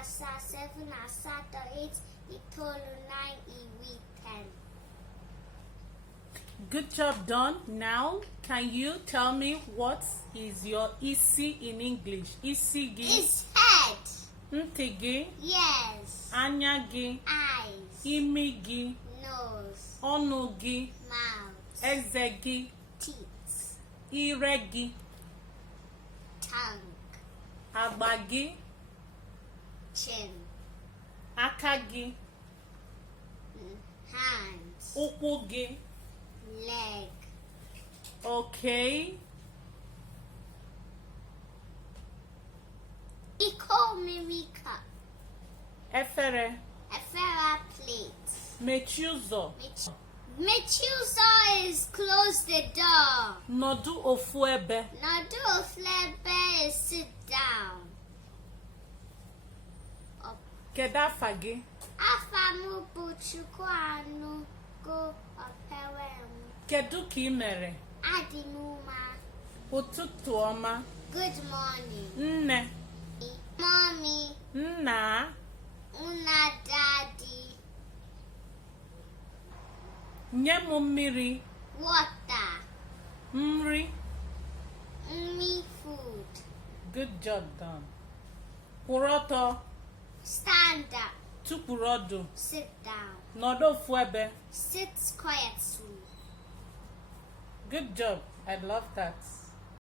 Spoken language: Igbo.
asa 7 asatọ 8 itoolu 9 iri 10. Good job done. Now, can you tell me what is your isi in English? Isi gi. It's head. Ntị gị. Yes. Anya gị. Eyes. Imi gị. Nose. Ọnụ gị. Mouth. Eze gị. Teeth. Ire gị. Tongue. Agba gị. Chin. Aka gị. Hands. Ụkwụ gị. Leg. Okay. Iko mimi cup. Efere. Efere plate. Mechie ụzọ. Mechuzo is close the door. Nọdụ ofu ebe. Nọdụ ofu ebe is sit down. Kedu afa gị? Afa m bụ Chukwuanugo Opewem. Kedu ka ị mere? Adị m mma. Ụtụtụ ọma. Good morning. Nne. Mommy. Nna. Una daddy. Nye m mmiri. Water. Nri. Me food. Good job done. Kwụrụ ọtọ. Stand up. Tụpụrụ ọdụ. Sit down. Nọdụ ofu ebe. Sit quietly. Good job. I love that.